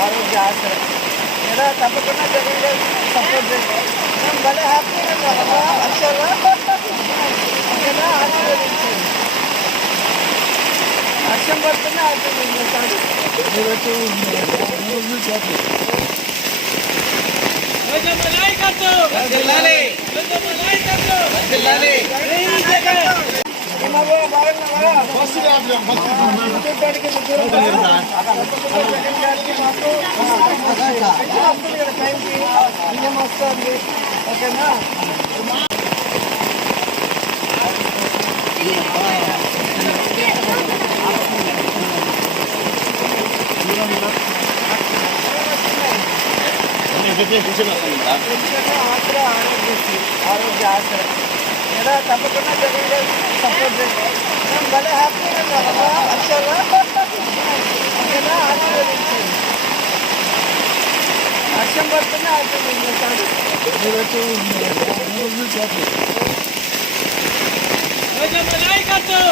ఆరోగ్య ఆసరా ఏదో తప్పకుండా జగన్ గారు సపోర్ట్ చేస్తాం. మేము భలే హ్యాపీగా వచ్చారా ఓకేనా, ఆశీర్వదించండి. వర్షం పడుతున్నా ఆశీర్వదించాలి. వస్తుంది ఓకేనా. ఆరోగ్య ఆసరా ఏదో తప్పకుండా జగన్ గారు సపోర్ట్ చేస్తాం. మేము భలే హ్యాపీగా వచ్చారా ఓకేనా, ఆశీర్వదించండి. వర్షం పడుతున్నా ఆశీర్వదించాలి. నాయకత్వం